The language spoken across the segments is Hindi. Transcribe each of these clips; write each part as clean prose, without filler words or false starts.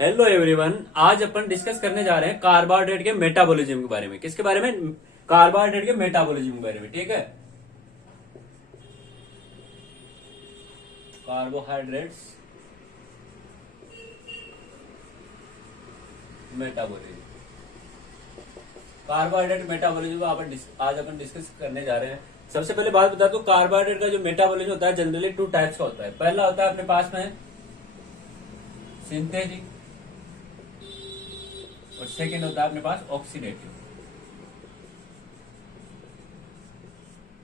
हेलो एवरीवन, आज अपन डिस्कस करने जा रहे हैं कार्बोहाइड्रेट के मेटाबॉलिज्म के बारे में। किसके बारे में? कार्बोहाइड्रेट के मेटाबॉलिज्म के बारे में। ठीक है, कार्बोहाइड्रेट्स मेटाबॉलिज्म। कार्बोहाइड्रेट मेटाबॉलिज्म को आज अपन डिस्कस करने जा रहे हैं। सबसे पहले बात बता दूं, कार्बोहाइड्रेट का जो मेटाबॉलिज्म होता है जनरली 2 टाइप्स का होता है। पहला होता है अपने पास में सिंथेटिक और सेकेंड होता है अपने पास ऑक्सीडेटिव।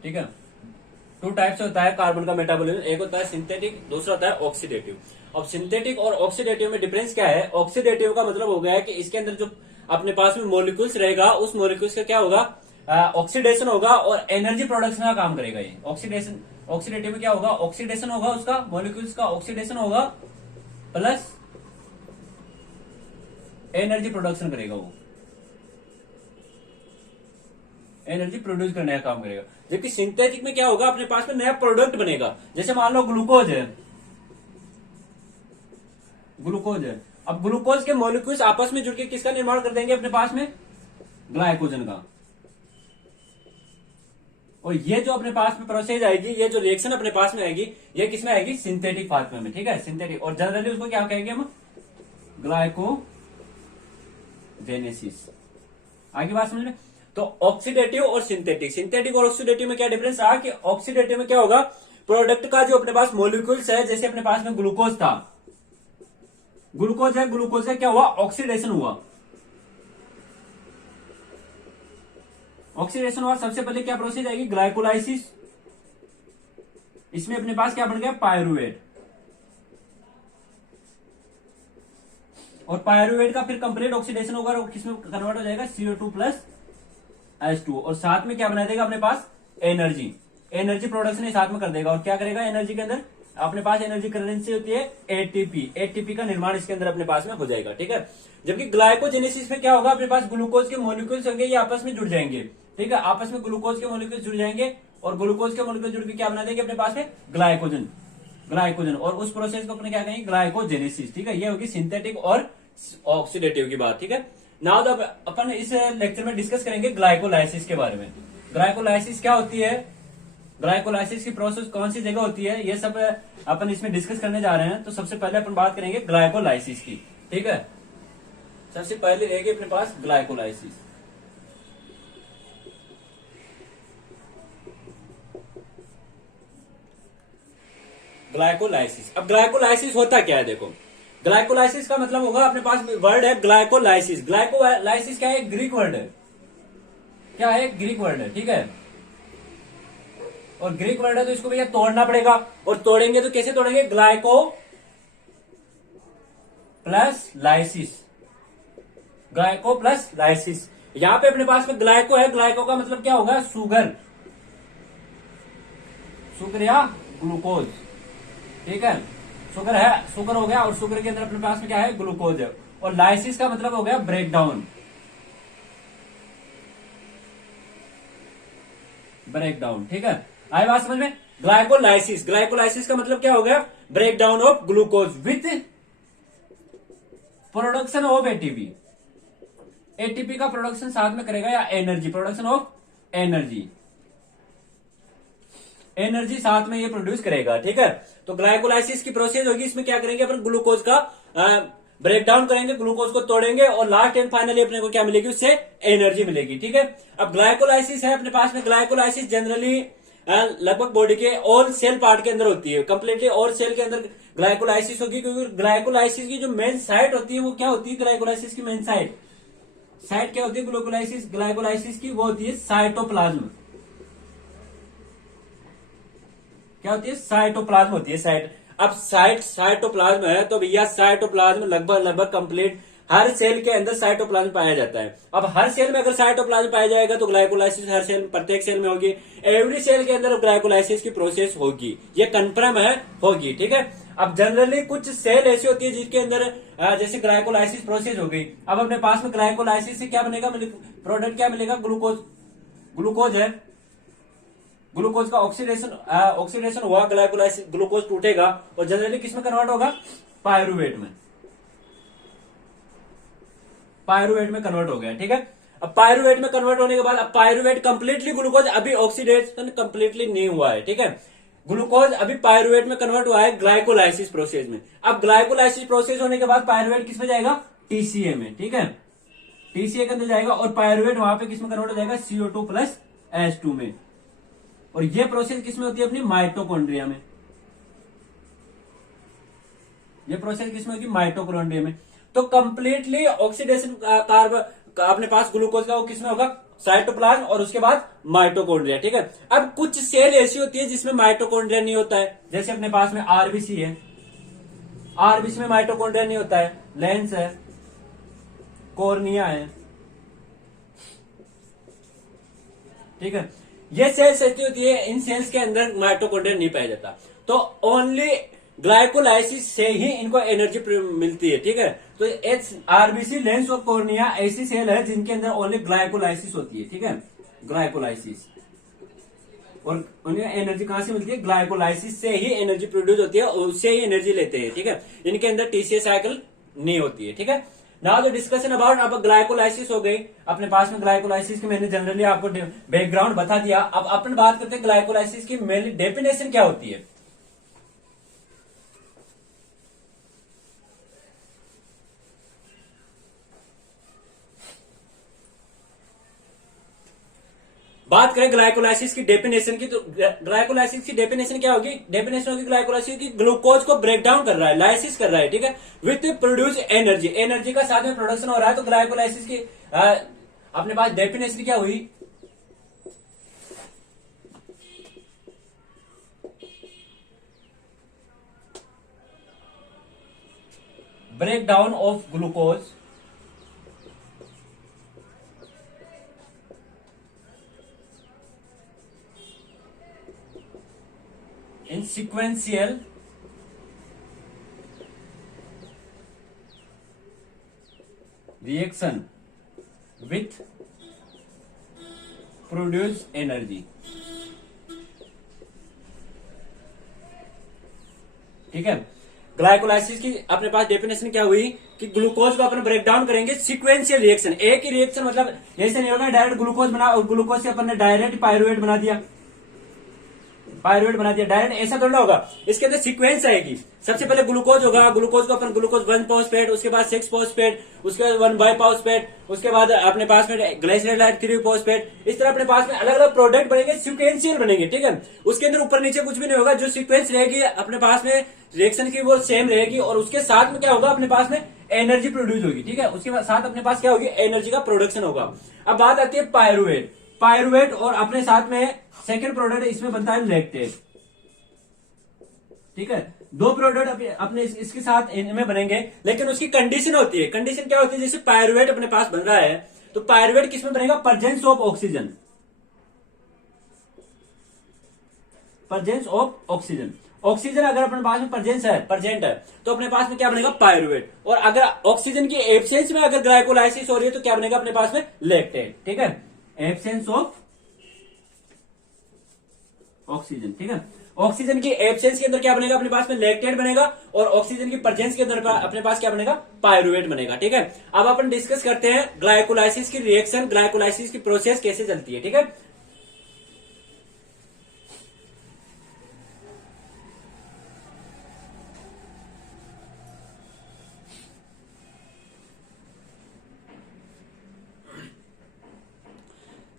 ठीक है, 2 टाइप से होता है कार्बन का मेटाबॉलिज्म। एक होता है सिंथेटिक, दूसरा होता है ऑक्सीडेटिव। अब सिंथेटिक और ऑक्सीडेटिव में डिफरेंस क्या है? ऑक्सीडेटिव का मतलब हो गया है कि इसके अंदर जो अपने पास में मोलिक्यूल्स रहेगा, उस मोलिक्यूल्स का क्या होगा? ऑक्सीडेशन होगा और एनर्जी प्रोडक्शन का काम करेगा ये। ऑक्सीडेटिव में क्या होगा? ऑक्सीडेशन होगा, उसका मोलिक्यूल्स का ऑक्सीडेशन होगा प्लस एनर्जी प्रोडक्शन करेगा, वो एनर्जी प्रोड्यूस करने का काम करेगा। जबकि सिंथेटिक में क्या होगा? अपने पास में नया प्रोडक्ट बनेगा। जैसे मान लो ग्लूकोज है, अब ग्लूकोज के मॉलिक्यूल्स आपस में जुड़ के किसका निर्माण कर देंगे? अपने पास में ग्लाइकोजन का। और ये जो अपने पास में प्रोसेस आएगी, ये जो रिएक्शन अपने पास में आएगी, ये किसमें आएगी? सिंथेटिक फॉर्म में। ठीक है, सिंथेटिक। और जनरली उसको क्या कहेंगे हम? ग्लाइकोजेनेसिस। आगे बात समझ में? तो ऑक्सीडेटिव और सिंथेटिक और ऑक्सीडेटिव में क्या डिफरेंस रहा कि ऑक्सीडेटिव में क्या होगा? प्रोडक्ट का जो अपने पास मॉलिक्यूल्स है, जैसे अपने पास में ग्लूकोज था, ग्लूकोज है, ग्लूकोज का क्या हुआ? ऑक्सीडेशन हुआ। ऑक्सीडेशन हुआ, सबसे पहले क्या प्रोसेस आएगी? ग्लाइकोलाइसिस। इसमें अपने पास क्या बन गया? पायरुवेट। और पायरुवेट का फिर कंप्लीट ऑक्सीडेशन होगा और किसमें कन्वर्ट हो जाएगा? CO2 plus H2। और साथ में क्या बना देगा अपने पास? एनर्जी प्रोडक्शन ही साथ में कर देगा। और क्या करेगा एनर्जी के अंदर? अपने पास एनर्जी करेंसी होती है एटीपी का निर्माण इसके अंदर अपने पास में हो जाएगा। ठीक है, जबकि ग्लाइकोजेनेसिस में क्या होगा? अपने पास ग्लूकोज के मॉलिक्यूल्स होंगे, ये आपस में जुड़ जाएंगे। ठीक है, आपस में ग्लूकोज के मॉलिक्यूल्स जुड़ जाएंगे और ग्लूकोज के मॉलिक्यूल जुड़ के क्या बना देंगे अपने पास में? ग्लाइकोजन। और उस प्रोसेस को अपने क्या कहेंगे? ग्लाइकोजेनेसिस। ठीक है, ये होगी सिंथेटिक और ऑक्सीडेटिव की बात। ठीक है, नाउ अपन इस लेक्चर में डिस्कस करेंगे ग्लाइकोलाइसिस के बारे में। ग्लाइकोलाइसिस क्या होती है, ग्लाइकोलाइसिस की प्रोसेस कौन सी जगह होती है, ये सब अपन इसमें डिस्कस करने जा रहे हैं। तो सबसे पहले अपन बात करेंगे ग्लाइकोलाइसिस की। ठीक है, सबसे पहले रहेगी अपने पास ग्लाइकोलाइसिस। अब ग्लाइकोलाइसिस होता क्या है? देखो, ग्लाइकोलाइसिस का मतलब होगा, अपने पास वर्ड है ग्लाइकोलाइसिस। ग्लाइकोलाइसिस क्या है? ग्रीक वर्ड है। क्या है? ग्रीक वर्ड है। ठीक है, और ग्रीक वर्ड है तो इसको भैया तोड़ना पड़ेगा। और तोड़ेंगे तो कैसे तोड़ेंगे? Glyco plus lysis. यहां पे अपने पास में ग्लाइको है, ग्लाइको का मतलब क्या होगा? शुगर या ग्लूकोज। ठीक है, शुगर हो गया, और शुगर के अंदर अपने पास में क्या है? ग्लूकोज है। और लाइसिस का मतलब हो गया ब्रेकडाउन। ठीक है, आई बात समझ में? ग्लाइकोलाइसिस का मतलब क्या हो गया? Breakdown of glucose with production of ATP का प्रोडक्शन साथ में करेगा, या प्रोडक्शन ऑफ एनर्जी साथ में ये प्रोड्यूस करेगा। ठीक है, तो ग्लाइकोलाइसिस की प्रोसेस होगी, इसमें क्या करेंगे अपन? ग्लूकोज का ब्रेकडाउन करेंगे, ग्लूकोज को तोड़ेंगे और लास्ट एंड फाइनली अपने को क्या मिलेगी? उससे एनर्जी मिलेगी। ठीक है, अब ग्लाइकोलाइसिस है अपने पास में। ग्लाइकोलाइसिस जनरली लगभग बॉडी के ऑल सेल पार्ट के अंदर होती है। कंप्लीटली ऑल सेल के अंदर ग्लाइकोलाइसिस होगी, क्योंकि ग्लाइकोलाइसिस की जो मेन साइट होती है वो क्या होती है? ग्लाइकोलाइसिस की मेन साइट क्या होती है? ग्लाइकोलाइसिस की वो होती है साइटोप्लाज्म। क्या होती है? साइटोप्लाज्म होती है। अब साइटोप्लाज्म है तो भैया साइटोप्लाज्म लगभग कंप्लीट हर सेल के अंदर साइटोप्लाज्म पाया जाता है। अब हर सेल में अगर साइटोप्लाज्म पाया जाएगा तो ग्लाइकोलाइसिस हर सेल, प्रत्येक सेल में होगी। एवरी सेल के अंदर ग्लाइकोलाइसिस की प्रोसेस होगी, ये कंफर्म है, होगी। ठीक है, अब जनरली कुछ सेल ऐसी होती है जिसके अंदर जैसे ग्लाइकोलाइसिस प्रोसेस हो गई। अब अपने पास में ग्लाइकोलाइसिस से क्या बनेगा? प्रोडक्ट क्या मिलेगा? ग्लूकोज है, ग्लूकोज का ऑक्सीडेशन हुआ, ग्लाइकोलाइसिस ग्लूकोज टूटेगा और जनरली किसमें कन्वर्ट होगा? पायरुवेट में। पायरुवेट में कन्वर्ट हो गया, ठीक है। अब पायरुवेट में कन्वर्ट होने के बाद अब पायरुवेट कंप्लीटली ग्लूकोज, अभी ऑक्सीडेशन कंप्लीटली नहीं हुआ है, ठीक है। ग्लूकोज अभी पायरुवेट में कन्वर्ट हुआ है ग्लाइकोलाइसिस प्रोसेस में। अब ग्लाइकोलाइसिस प्रोसेस होने के बाद पायरुवेट किसमें जाएगा, टीसीए में, ठीक है। टीसीए के अंदर जाएगा और पायरुवेट वहां पे किसमें कन्वर्ट हो जाएगा, CO2 प्लस H2 में। और ये प्रोसेस किसमें होती है, अपनी माइटोकॉन्ड्रिया में। ये प्रोसेस किसमें होगी, माइटोकॉन्ड्रिया में। तो कंप्लीटली ऑक्सीडेशन कार्ब अपने पास ग्लूकोज का वो किसमें होगा, साइटोप्लाज्म और उसके बाद माइटोकॉन्ड्रिया, ठीक है। अब कुछ सेल ऐसी होती है जिसमें माइटोकॉन्ड्रिया नहीं होता है, जैसे अपने पास में आरबीसी है, आरबीसी में माइटोकॉन्ड्रिया नहीं होता है, लेंस है, कॉर्निया है, ठीक है। ये सेल्स ऐसी होती है, इन सेल्स के अंदर माइटोकॉन्ड्रिया नहीं पाया जाता। तो ओनली ग्लाइकोलाइसिस से ही इनको एनर्जी मिलती है, ठीक है। तो एच आरबीसी, लेंस और कॉर्निया ऐसी सेल है जिनके अंदर ओनली ग्लाइकोलाइसिस होती है, ठीक है, ग्लाइकोलाइसिस। और उन्हें एनर्जी कहां से मिलती है, ग्लाइकोलाइसिस से ही एनर्जी प्रोड्यूस होती है, उससे ही एनर्जी लेते हैं, ठीक है। इनके अंदर टीसीए साइकिल नहीं होती है, ठीक है। नाउ द डिस्कशन अबाउट, अब ग्लाइकोलाइसिस हो गई अपने पास में। ग्लाइकोलाइसिस की मैंने जनरली आपको बैकग्राउंड बता दिया। अब अपन बात करते हैं ग्लाइकोलाइसिस की मेनली डेफिनेशन क्या होती है। बात करें ग्लाइकोलाइसिस की डेफिनेशन की, तो ग्लाइकोलाइसिस की डेफिनेशन क्या होगी, डेफिनेशन होगी ग्लाइकोलाइसिस की ग्लूकोज को ब्रेक डाउन कर रहा है, लाइसिस कर रहा है, ठीक है, विथ प्रोड्यूस एनर्जी, एनर्जी का साथ में प्रोडक्शन हो रहा है। तो ग्लाइकोलाइसिस की अपने पास डेफिनेशन क्या हुई, break down of glucose in sequential reaction with produce energy, ठीक है। ग्लाइकोलाइसिस की अपने पास डेफिनेशन क्या हुई कि ग्लूकोज को अपन ब्रेक डाउन करेंगे, सीक्वेंशियल रिएक्शन, एक ही रिएक्शन, मतलब ऐसे नहीं होगा डायरेक्ट ग्लूकोज बना और ग्लूकोज से अपन ने डायरेक्ट पायरुवेट बना दिया, पायरुवेट बना दिया डायरेक्ट, ऐसा थोड़ा होगा। इसके अंदर सीक्वेंस आएगी, सबसे पहले ग्लूकोज होगा, ग्लूकोज को अपन ग्लूकोज 1 फॉस्फेट, उसके बाद 6 फॉस्फेट, उसके बाद 1 बाइफॉस्फेट, उसके बाद अपने पास में ग्लाइसराइड 3 फॉस्फेट, इस तरह अपने पास में अलग अलग प्रोडक्ट बनेंगे, सीक्वेंशियल बनेंगे, ठीक है। उसके अंदर ऊपर नीचे कुछ भी नहीं होगा, जो सीक्वेंस रहेगी अपने पास में रिएक्शन की वो सेम रहेगी, और उसके साथ में क्या होगा, अपने पास में एनर्जी प्रोड्यूस होगी, ठीक है। उसके साथ अपने पास क्या होगी, एनर्जी का प्रोडक्शन होगा। अब बात आती है पायरुवेट, पायरुवेट और अपने साथ में सेकेंड प्रोडक्ट इसमें बनता है लैक्टेट, ठीक है। दो प्रोडक्ट अपने इसके साथ इनमें बनेंगे, लेकिन उसकी कंडीशन होती है। कंडीशन क्या होती है, जैसे पायरुवेट अपने पास बन रहा है, तो पायरुवेट किसमें बनेगा, presence of oxygen, presence of oxygen. Oxygen अगर अपने पास में प्रेजेंट है तो अपने पास में क्या बनेगा, पायरुवेट। और अगर ऑक्सीजन की एब्सेंस में अगर ग्लाइकोलाइसिस हो रही है तो क्या बनेगा अपने पास में, लैक्टेट, ठीक है। एब्सेंस ऑफ ऑक्सीजन, ठीक है। ऑक्सीजन की एब्सेंस के अंदर क्या बनेगा अपने पास में, लैक्टेट बनेगा, और ऑक्सीजन की प्रेजेंस के अंदर अपने पास क्या बनेगा, पायरुवेट बनेगा, ठीक है। अब अपन डिस्कस करते हैं ग्लाइकोलाइसिस की रिएक्शन, ग्लाइकोलाइसिस की प्रोसेस कैसे चलती है, ठीक है।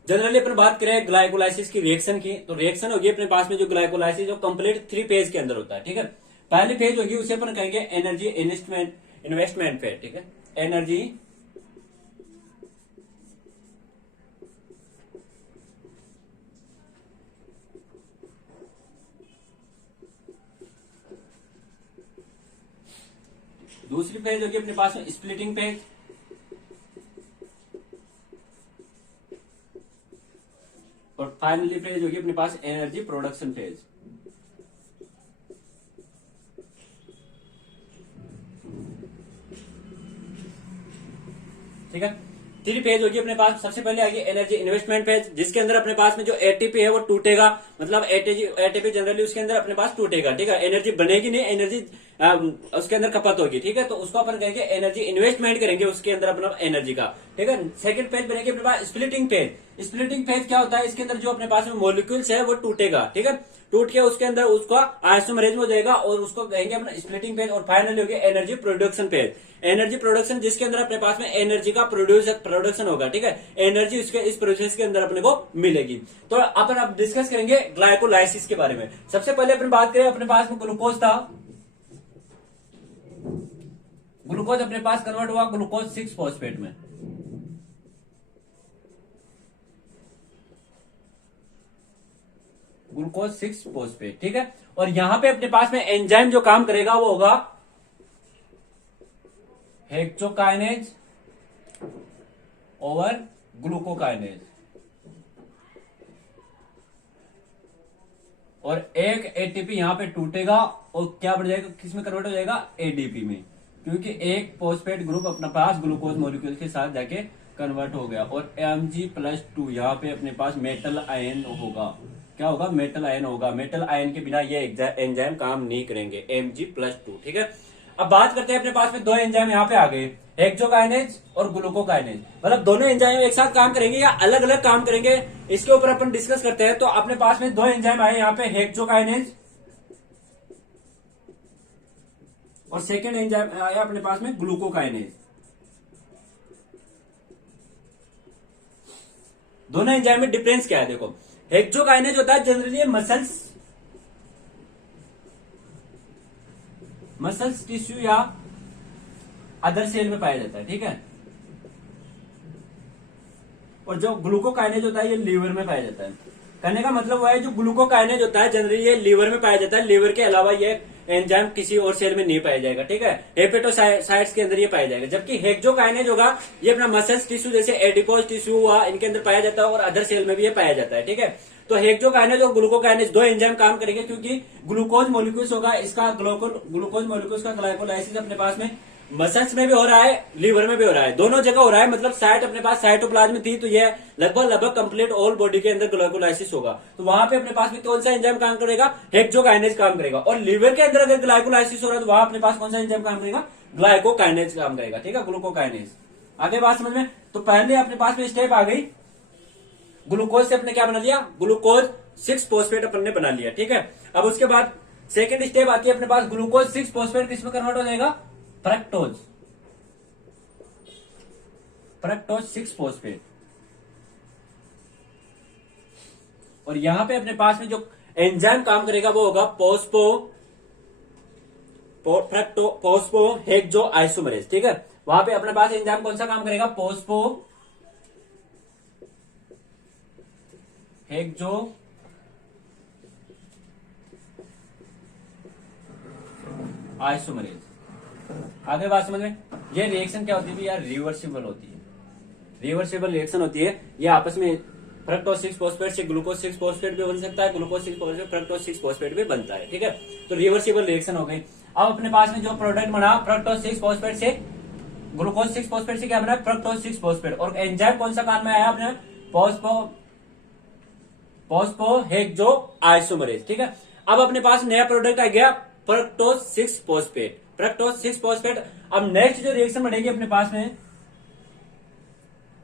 जनरली अपन बात करें ग्लाइकोलाइसिस की रिएक्शन की, तो रिएक्शन होगी अपने पास में जो ग्लाइकोलाइसिस जो कंप्लीट 3 फेज के अंदर होता है, ठीक है। पहली फेज होगी उसे अपन कहेंगे एनर्जी इन्वेस्टमेंट फेज, ठीक है, एनर्जी दूसरी फेज होगी अपने पास में स्प्लिटिंग फेज, और फाइनली फेज होगी अपने पास एनर्जी प्रोडक्शन फेज। ठीक है, 3 फेज होगी अपने पास। सबसे पहले आएगी एनर्जी इन्वेस्टमेंट फेज, जिसके अंदर अपने पास में जो एटीपी है वो टूटेगा, मतलब एटीपी जनरली उसके अंदर अपने पास टूटेगा, ठीक है। एनर्जी बनेगी नहीं, एनर्जी उसके अंदर खपत होगी, ठीक है। तो उसको अपन कहेंगे एनर्जी, इन्वेस्टमेंट करेंगे उसके अंदर अपना एनर्जी का, ठीक है। सेकंड पेज बनेगी अपने पास स्प्लिटिंग पेज। स्प्लिटिंग पेज क्या होता है, इसके अंदर जो अपने पास में मॉलिक्यूल्स है वो टूटेगा, ठीक है। टूट के उसके अंदर उसका आइसोमरेज हो जाएगा और उसको कहेंगे अपना स्प्लिटिंग पेज। और फाइनली होगी energy production page. Energy production जिसके अंदर अपने पास में एनर्जी का प्रोडक्शन होगा, ठीक है। एनर्जी इसके इस प्रोसेस के अंदर अपने को मिलेगी। तो अपन अब डिस्कस करेंगे ग्लाइकोलाइसिस के बारे में। सबसे पहले अपन बात करें, अपने पास में ग्लूकोज था, ग्लूकोज अपने पास कन्वर्ट हुआ ग्लूकोज 6 फॉस्फेट में। ग्लूकोज 6 फॉस्फेट, ठीक है। और यहां पे अपने पास में एंजाइम जो काम करेगा वो होगा हेक्सोकाइनेज ओवर ग्लूकोकाइनेज। और एक एटीपी यहां पे टूटेगा और क्या बढ़ जाएगा, किसमें कन्वर्ट हो जाएगा, एडीपी में, क्योंकि एक फॉस्फेट ग्रुप अपने पास ग्लूकोज मॉलिक्यूल के साथ जाके कन्वर्ट हो गया। और Mg+2 यहाँ पे अपने पास मेटल आयन होगा। क्या होगा, मेटल आयन होगा। मेटल आयन के बिना ये एंजाइम काम नहीं करेंगे, Mg+2, ठीक है। अब बात करते हैं, अपने पास में दो एंजाइम यहाँ पे आ गए, हेक्सोकाइनेज और ग्लूकोकाइनेज। मतलब दोनों एंजाइम एक साथ काम करेंगे या अलग अलग काम करेंगे, इसके ऊपर अपन डिस्कस करते हैं। तो अपने पास में दो एंजाइम आए यहाँ पे, हेक्सोकाइनेज, और सेकेंड एंजाइम आया अपने पास में ग्लूकोकाइनेज। दोनों एंजाइम में डिफरेंस क्या है, देखो। हेक्सोकाइनेज होता है जनरली मसल्स टिश्यू या अदर सेल में पाया जाता है, ठीक है। और जो ग्लूकोकाइनेज होता है ये लीवर में पाया जाता है। कहने का मतलब वो है, जो ग्लूकोकाइनेज होता है जनरली ये लीवर में पाया जाता है। लीवर के अलावा ये एंजाइम किसी और सेल में नहीं पाया जाएगा, ठीक है। हेपेटोसाइट्स के अंदर ये पाया जाएगा। जबकि हेक्सोकाइनेज होगा ये अपना मसल्स टिश्यू जैसे एडिपोज टिश्यू हुआ, इनके अंदर पाया जाता है और अदर सेल में भी ये पाया जाता है, ठीक है। तो हेक्सोकाइनेज और ग्लूकोकाइनेज दो एंजाइम काम करेंगे, क्योंकि ग्लूकोज मॉलिक्यूल्स होगा, इसका ग्लूकोज मॉलिक्यूल्स का ग्लाइकोलाइसिस अपने पास में मसल्स में भी हो रहा है, लीवर में भी हो रहा है, दोनों जगह हो रहा है। मतलब साइट अपने पास साइटोप्लाज्म थी, तो ये लगभग कंप्लीट ऑल बॉडी के अंदर ग्लाइकोलाइसिस होगा। तो वहां पे अपने पास में कौन सा एंजाइम काम करेगा, हेक्सोकाइनेज काम करेगा। और लीवर के अंदर अगर ग्लाइकोलाइसिस हो रहा है तो वहां अपने पास कौन सा एंजाइम काम करेगा, ग्लाइकोकाइनेज काम करेगा, ठीक है, ग्लूकोकाइनेज। आगे बात समझ में। तो पहले अपने पास में स्टेप आ गई, ग्लूकोज से अपने क्या बना लिया, ग्लूकोज 6 फॉस्फेट अपन ने बना लिया, ठीक है। अब उसके बाद सेकेंड स्टेप आती है अपने पास, ग्लूकोज 6 फॉस्फेट किसमें कन्वर्ट हो जाएगा, फ्रक्टोज 6 फॉस्फेट। और यहां पे अपने पास में जो एंजाइम काम करेगा वो होगा फोस्फो हेक्सो आइसोमरेज, ठीक है। वहां पे अपने पास एंजाइम कौन सा काम करेगा, फोस्फो हेक्सो आइसोमरेज। आगे बात समझ में। ये रिएक्शन क्या होती है यार, रिवर्सिबल होती है। रिवर्सिबल रिएक्शन होती है, ये आपस में फ्रक्टोज 6 फॉस्फेट से ग्लूकोज 6 फॉस्फेट भी बन सकता है, ग्लूकोज 6 फॉस्फेट फ्रक्टोज 6 फॉस्फेट भी बनता है, ठीक है। तो रिवर्सिबल रिएक्शन हो गई। अब अपने पास में जो प्रोडक्ट बना फ्रक्टोज 6 फॉस्फेट से ग्लूकोज 6 फॉस्फेट से क्या बना, फ्रक्टोज 6 फॉस्फेट। और एंजाइम कौन सा काम में आया अपने, फोस्फो हेक्सो आइसोमरेज, ठीक है। अब अपने पास नया प्रोडक्ट आ गया फ्रक्टोज 6 फॉस्फेट, फ्रक्टोज 6 फॉस्फेट। अब नेक्स्ट जो रिएक्शन बनेगी अपने पास में,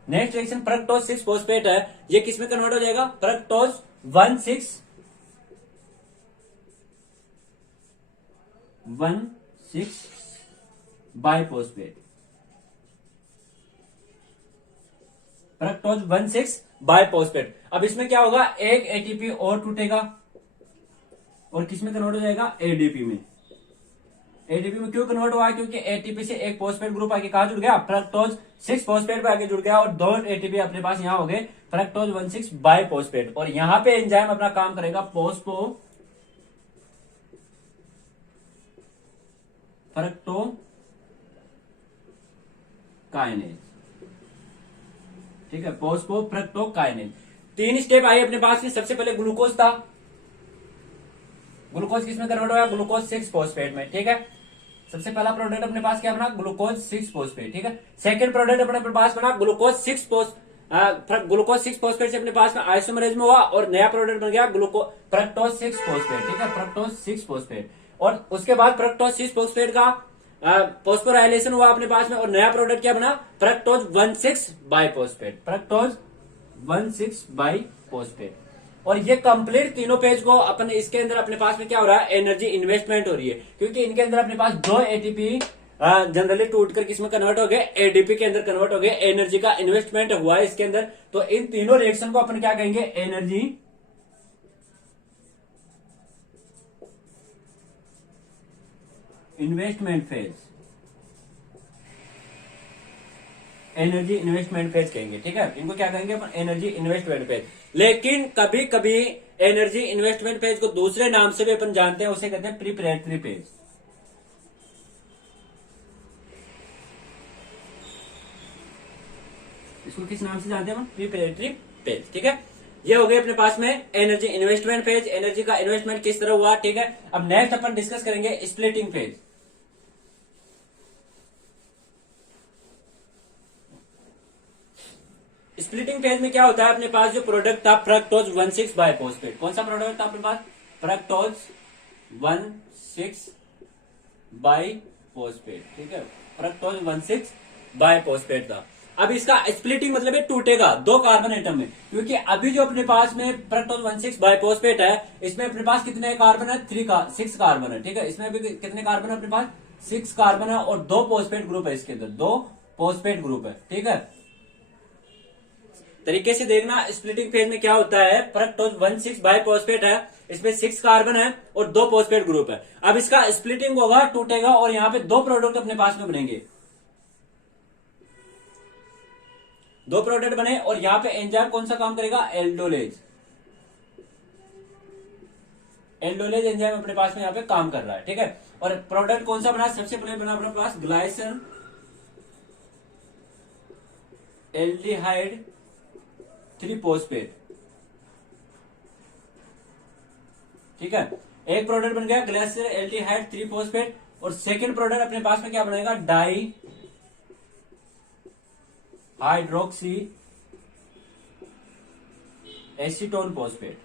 नेक्स्ट रिएक्शन फ्रक्टोज 6 फॉस्फेट है, ये किसमें कन्वर्ट हो जाएगा, फ्रक्टोज 1,6 बाइफॉस्फेट, फ्रक्टोज 1,6 बाइफॉस्फेट। अब इसमें क्या होगा, एक एटीपी और टूटेगा और किसमें कन्वर्ट हो जाएगा, एडीपी में। एडीपी में क्यों कन्वर्ट हुआ, क्योंकि एटीपी से एक फॉस्फेट ग्रुप आके कहा जुड़ गया, फ्रक्टोज 6 फॉस्फेट पे आके जुड़ गया। और दो एटीपी अपने पास यहां हो गए, फ्रक्टोज 1,6 बाइफॉस्फेट। और यहां पे एंजाइम अपना काम करेगा, फ्रक्टोकाइनेज, ठीक है, फ्रक्टोकाइनेज। 3 स्टेप आए अपने पास में। सबसे पहले ग्लूकोज था, ग्लूकोज किसमें कन्वर्ट हुआ, ग्लूकोज 6 फॉस्फेट में, ठीक है। सबसे पहला प्रोडक्ट अपने पास क्या बना, ग्लूकोज 6 फॉस्फेट, ठीक है। सेकंड प्रोडक्ट अपने पास बना ग्लूकोज 6 फॉस्फेट से अपने पास में आइसोमरेज में हुआ और नया प्रोडक्ट बन गया फ्रक्टोज 6 फॉस्फेट, ठीक है, फ्रक्टोज 6 फॉस्फेट। और उसके बाद फ्रक्टोज 6 फॉस्फेट का फॉस्फोराइलेशन हुआ अपने पास में, और नया प्रोडक्ट क्या बना, फ्रक्टोज 1,6 बाइफॉस्फेट, फ्रक्टोज 1,6 बाइफॉस्फेट। और ये कंप्लीट तीनों पेज को अपन इसके अंदर अपने पास में क्या हो रहा है, एनर्जी इन्वेस्टमेंट हो रही है, क्योंकि इनके अंदर अपने पास दो एटीपी जनरली टूटकर किसमें कन्वर्ट हो गए, एडीपी के अंदर कन्वर्ट हो गए, एनर्जी का इन्वेस्टमेंट हुआ है इसके अंदर। तो इन तीनों रिएक्शन को अपन क्या कहेंगे, energy investment phase, energy investment phase कहेंगे। ठीक है, इनको क्या कहेंगे अपन, एनर्जी इन्वेस्टमेंट फेज। लेकिन कभी कभी एनर्जी इन्वेस्टमेंट फेज को दूसरे नाम से भी अपन जानते हैं, उसे कहते हैं प्रिपरेटरी फेज। इसको किस नाम से जानते हैं अपन, प्रिपरेटरी फेज। ठीक है, ये हो गए अपने पास में एनर्जी इन्वेस्टमेंट फेज, एनर्जी का इन्वेस्टमेंट किस तरह हुआ। ठीक है, अब नेक्स्ट अपन डिस्कस करेंगे स्प्लिटिंग फेज। स्प्लिटिंग फेज में क्या होता है, अपने पास जो प्रोडक्ट था फ्रक्टोज 1,6 बाइफॉस्फेट, कौन सा प्रोडक्ट था अपने पास, फ्रक्टोज 1,6 बाइफॉस्फेट। ठीक है, फ्रक्टोज 1,6 बाइफॉस्फेट था। अब इसका स्प्लिटिंग मतलब है टूटेगा दो कार्बन एटम में, क्योंकि अभी जो अपने पास में फ्रक्टोज 1,6 बाइफॉस्फेट है, इसमें अपने पास कितने कार्बन है, 6 कार्बन है। ठीक है, इसमें भी कितने कार्बन है अपने पास, 6 कार्बन है, और 2 फॉस्फेट ग्रुप है इसके अंदर, 2 फॉस्फेट ग्रुप है। ठीक है, तरीके से देखना, स्प्लिटिंग फेज में क्या होता है, फ्रक्टोज 1,6 बाइफॉस्फेट है, इसमें 6 कार्बन है और 2 फॉस्फेट ग्रुप है। अब इसका स्प्लिटिंग होगा, टूटेगा, और यहां पे 2 प्रोडक्ट अपने पास में बनेंगे, 2 प्रोडक्ट बने, और यहां पे एंजाइम कौन सा काम करेगा, एल्डोलेज। एल्डोलेज एंजाइम अपने पास में यहां पे काम कर रहा है। ठीक है, और प्रोडक्ट कौन सा बना, सबसे पहले बना अपने पास ग्लाइसिन एल्डिहाइड 3 फॉस्फेट। ठीक है, एक प्रोडक्ट बन गया ग्लाइसिन एल्डिहाइड 3 फॉस्फेट, और सेकंड प्रोडक्ट अपने पास में क्या बनेगा, डाई हाइड्रोक्सी एसीटोन फॉस्फेट।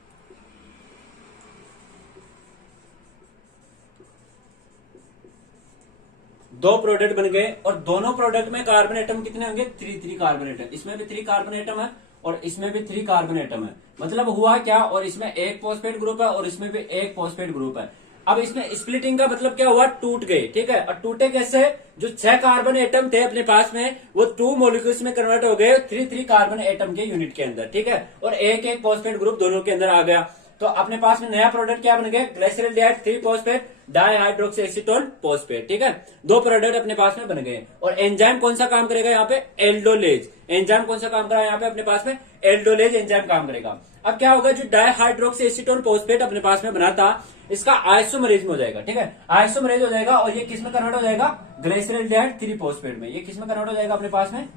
दो प्रोडक्ट बन गए, और दोनों प्रोडक्ट में कार्बन एटम कितने होंगे, 3 कार्बन एटम। इसमें भी 3 कार्बन एटम है, और इसमें भी 3 कार्बन एटम है। मतलब हुआ क्या, और इसमें एक फॉस्फेट ग्रुप है, और इसमें भी एक फॉस्फेट ग्रुप है। अब इसमें स्प्लिटिंग का मतलब क्या हुआ, टूट गए। ठीक है, और टूटे कैसे, जो 6 कार्बन एटम थे अपने पास में, वो 2 मॉलिक्यूल्स में कन्वर्ट हो गए 3 कार्बन एटम के यूनिट के अंदर। ठीक है, और एक फॉस्फेट ग्रुप दोनों के अंदर आ गया। तो अपने पास में नया प्रोडक्ट क्या बन गया, ग्लाइसरॉल्डिहाइड 3 फॉस्फेट डाईहाइड्रोक्सी एसीटोन फॉस्फेट। ठीक है, 2 प्रोडक्ट अपने पास में बन गए। और एंजाइम कौन सा काम करेगा यहाँ पे, एल्डोलेज। एंजाइम कौन सा काम करेगा यहाँ पे अपने पास में, एल्डोलेज एंजाइम काम करेगा। अब क्या होगा, जो डाईहाइड्रोक्सी एसीटोन फॉस्फेट अपने पास में बना था, इसका आइसोमरेज में हो जाएगा। ठीक है, आइसोमरेज हो जाएगा, और ये किस में कन्वर्ट हो जाएगा, ग्लाइसरॉल्डिहाइड 3 फॉस्फेट में। ये किस में कन्वर्ट हो जाएगा अपने पास में,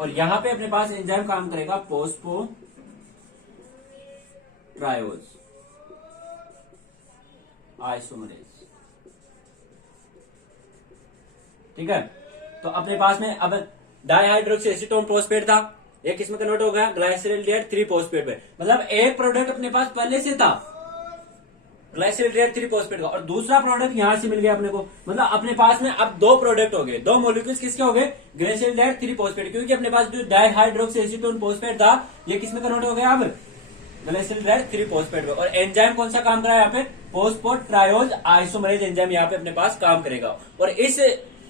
और यहां पे अपने पास एंजाइम काम करेगा फोस्फोट्रायोज आइसोमरेज। ठीक है, तो अपने पास में अब डाईहाइड्रोक्सी एसीटोन फॉस्फेट था, ये किसमें कन्वर्ट हो गया, ग्लाइसरॉल्डिहाइड 3 फॉस्फेट में। मतलब एक प्रोडक्ट अपने पास पहले से था ग्लाइसरॉल्डिहाइड 3 फॉस्फेट का, और दूसरा प्रोडक्ट यहां से मिल गया अपने को। मतलब अपने पास में अब 2 प्रोडक्ट हो गए, 2 मॉलिक्यूल्स किसके हो गए, ग्लाइसरॉल्डिहाइड 3 फॉस्फेट। क्योंकि अपने पास जो डाईहाइड्रोक्सी एसीटोन फॉस्फेट था, ये किसमें कन्वर्ट हो गया, अब ग्लाइसरॉल्डिहाइड 3 फॉस्फेट में। और एंजाइम कौन सा काम कर रहा है यहाँ पे, फोस्फोट्रायोज आइसोमरेज एंजाइम यहाँ पे अपने पास काम करेगा। और इस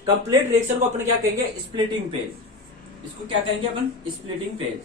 कंप्लीट रिएक्शन को अपन क्या कहेंगे, स्प्लिटिंग फेज। इसको क्या कहेंगे अपन, स्प्लिटिंग फेज।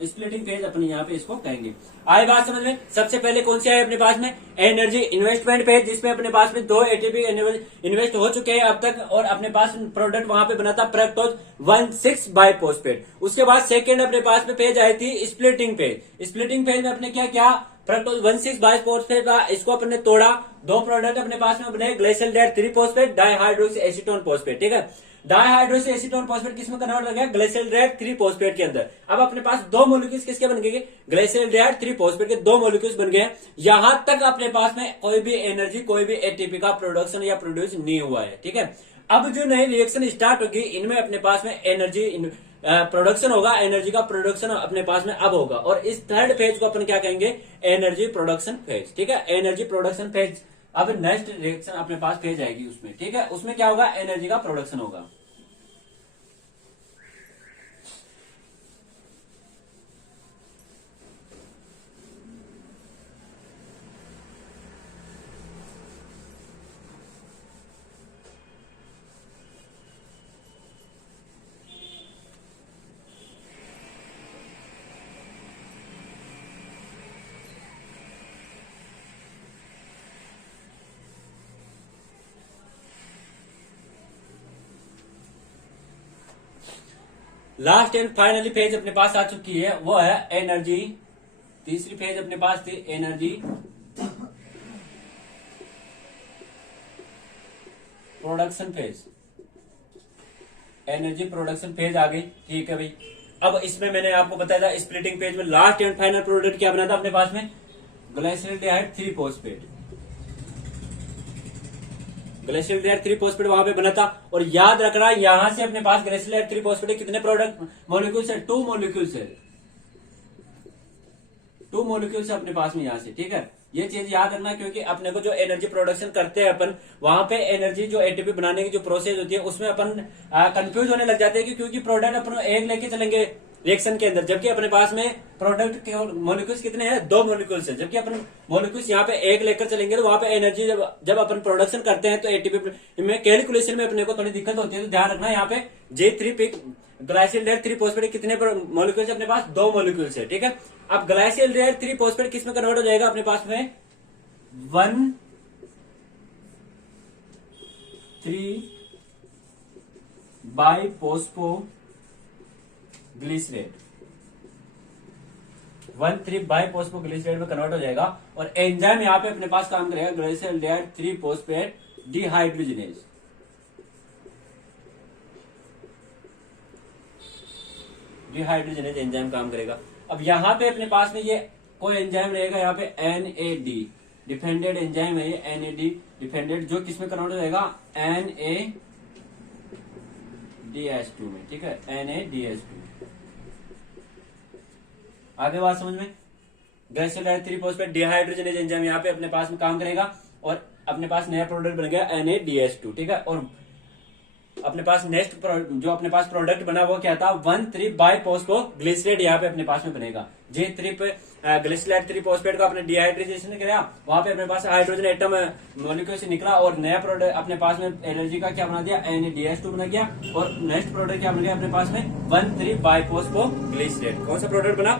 स्प्लिटिंग फेज अपन यहाँ पे इसको कहेंगे। आए बात समझ में, सबसे पहले कौन सी आई अपने पास में, एनर्जी इन्वेस्टमेंट फेज, जिसमें अपने पास में 2 एटीपी इन्वेस्ट हो चुके हैं अब तक, और अपने पास प्रोडक्ट वहां पे बना था फ्रक्टोज 1,6 बाइफॉस्फेट। उसके बाद सेकेंड अपने पास में पेज आई थी स्प्लिटिंग फेज। स्प्लिटिंग फेज में अपने क्या क्या, फ्रक्टोज 1,6 बाइफॉस्फेट का इसको अपने तोड़ा, 2 प्रोडक्ट अपने पास में बने, ग्लाइसरॉल्डिहाइड 3 फॉस्फेट डाईहाइड्रोक्सी एसीटोन फॉस्फेट। ठीक है, डाईहाइड्रोक्सी एसीटोन फॉस्फेट किसमें कन्वर्ट हो गया, ग्लाइसरॉल्डिहाइड 3 फॉस्फेट के अंदर। अब अपने पास 2 मॉलिक्यूल्स किसके बन गए, ग्लाइसरॉल्डिहाइड 3 फॉस्फेट के 2 मॉलिक्यूल्स बन गए। यहां तक अपने पास में कोई भी एनर्जी, कोई भी एटीपी का प्रोडक्शन या प्रोड्यूस नहीं हुआ है। ठीक है, अब जो नई रिएक्शन स्टार्ट होगी, इनमें अपने पास में एनर्जी प्रोडक्शन होगा, एनर्जी का प्रोडक्शन अपने पास में अब होगा। और इस थर्ड फेज को अपन क्या कहेंगे, एनर्जी प्रोडक्शन फेज, ठीक है। एनर्जी प्रोडक्शन फेज, अब नेक्स्ट रिएक्शन अपने पास फेज आएगी उसमें, ठीक है। उसमें क्या होगा, एनर्जी का प्रोडक्शन होगा। लास्ट एंड फाइनली फेज अपने पास आ चुकी है, वो है एनर्जी। तीसरी फेज अपने पास थी energy production phase. Energy production phase आ गई, ठीक है भाई। अब इसमें मैंने आपको बताया था स्प्लिटिंग फेज में लास्ट एंड फाइनल प्रोडक्ट क्या बना था अपने पास में, ग्लाइसिल्डिहाइड 3-फॉस्फेट। ग्लाइसिल्डिहाइड 3-फॉस्फेट वहां पे बना था। और याद रखना, यहां से अपने पास ग्लाइसिल्डिहाइड 3-फॉस्फेट कितने प्रोडक्ट मॉलिक्यूल्स है, 2 मॉलिक्यूल्स है, 2 मॉलिक्यूल्स है अपने पास में यहां से, ठीक है। ये चीज याद रखना, क्योंकि अपने को जो एनर्जी प्रोडक्शन करते हैं अपन, वहां पे एनर्जी जो एटीपी बनाने की जो प्रोसेस होती है उसमें अपन कंफ्यूज होने लग जाते हैं कि क्योंकि प्रोडक्ट अपन एक लेके चलेंगे रिएक्शन के अंदर, जबकि अपने पास में प्रोडक्ट के मॉलिक्यूल्स कितने हैं, 2 मॉलिक्यूल्स है। जबकि अपन मॉलिक्यूल्स यहाँ पे एक लेकर चलेंगे तो वहां पे एनर्जी जब अपन प्रोडक्शन करते हैं तो एटीपी में कैलकुलेशन में अपने को थोड़ी दिक्कत होती है। तो ध्यान रखना, यहाँ पे J3 ग्लाइसिल्डिहाइड 3-फॉस्फेट कितने मॉलिक्यूल्स अपने पास, 2 मॉलिक्यूल्स है, ठीक है। अब ग्लाइसिल्डिहाइड 3-फॉस्फेट किस में कन्वर्ट हो जाएगा अपने पास में, 1,3-बाइफॉस्फोग्लिसरेट, 1,3-बाइफॉस्फोग्लिसरेट में कन्वर्ट हो जाएगा। और एंजाइम यहाँ पे अपने पास काम करेगा ग्लाइसिल्डिहाइड 3-फॉस्फेट डिहाइड्रोजिनेज। डिहाइड्रोजिनेज एंजाइम काम करेगा। अब यहाँ पे अपने पास में ये कोई एंजाइम रहेगा, यहाँ पे NAD डिफेंडेड एंजाइम है ये, NAD डिफेंडेड, जो किसमें कन्वर्ट हो जाएगा, NADH2 में, ठीक है, NADH2। आगे बात समझ में, ग्लाइसिल्डिहाइड 3-फॉस्फेट डिहाइड्रोजिनेज एंजाइम यहाँ पे अपने पास में काम करेगा और अपने पास नया प्रोडक्ट बन गया NADH2, ठीक है। और अपने पास नेक्स्ट जो अपने पास प्रोडक्ट बना वो क्या था, 1,3-बाइफॉस्फोग्लिसरेट यहाँ पे अपने पास में बनेगा। J3 पे ग्लिसराइड 3-फॉस्फेट का अपने डिहाइड्रेशन किया, वहां पे अपने पास हाइड्रोजन एटम मॉलिक्यूल से निकला और नया प्रोडक्ट अपने पास में एनर्जी का क्या बना दिया, NADH2 बना गया। और नेक्स्ट प्रोडक्ट क्या बन गया अपने पास में, 1,3-बाइफॉस्फोग्लिसरेट। कौन सा प्रोडक्ट बना,